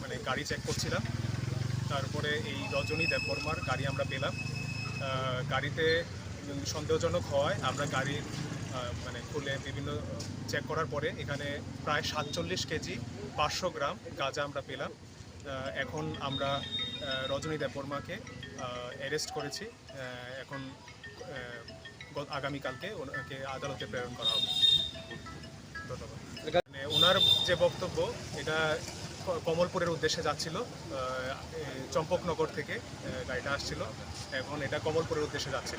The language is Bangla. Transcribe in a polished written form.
মানে গাড়ি চেক করছিলাম। তারপরে এই রজনী দেববর্মার গাড়ি আমরা পেলাম। গাড়িতে সন্দেহজনক হওয়ায় আমরা গাড়ির মানে খুলে বিভিন্ন চেক করার পরে এখানে প্রায় 47 কেজি 500 গ্রাম গাঁজা আমরা পেলাম। এখন আমরা রজনী দেববর্মাকে অ্যারেস্ট করেছি। এখন আগামীকালকে ওনাকে আদালতে প্রেরণ করা হবে। ধন্যবাদ। মানে ওনার যে বক্তব্য, এটা কমলপুরের উদ্দেশ্যে যাচ্ছিল, চম্পকনগর থেকে গাড়িটা আসছিল, এখন এটা কমলপুরের উদ্দেশ্যে যাচ্ছে।